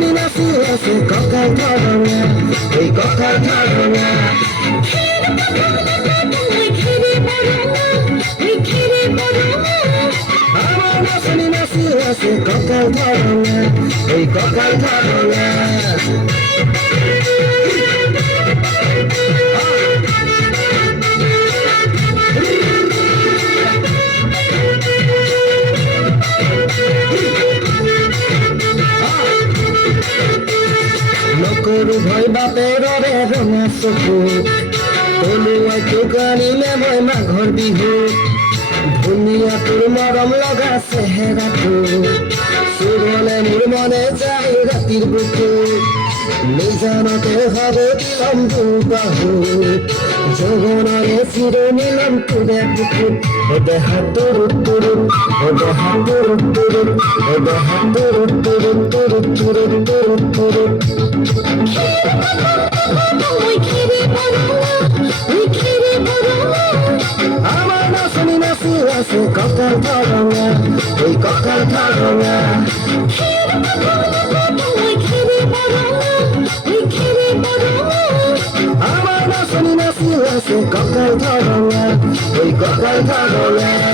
নাচনি নাচি আছে ককাল ধরনা, ওই ককাল ধরনা। আমার নাচনি নাচি আছে ককাল ধরনা, ওই ককাল ধরনা। নকরু ভয় বাপের রে রঙা চকু, তলুৱাই টুকানিলে মই মাঘৰ বিহু। ধুনীয়া তোৰ মৰম লগা চেহেৰাটো, চুবলে মোৰ মনে যায় ৰাতিৰ বুকু। নিজানতে হব দিলম দুবাহু, যৌৱনৰে চিৰণি লম তোৰে বুকুত। ও দেহা তুৰুত তুৰুত, ও দেহা তুৰুত তুৰুত, ও দেহা তুৰুত তুৰুত তুৰুত তুৰুত তুৰুত তুৰুত। আমার নাচনি নাচি আছে ককাল ধরনা, ওই ককাল ধরনা। আমার নাচনি নাচি আছে ককাল ধরনা, ওই ককাল ধরনা।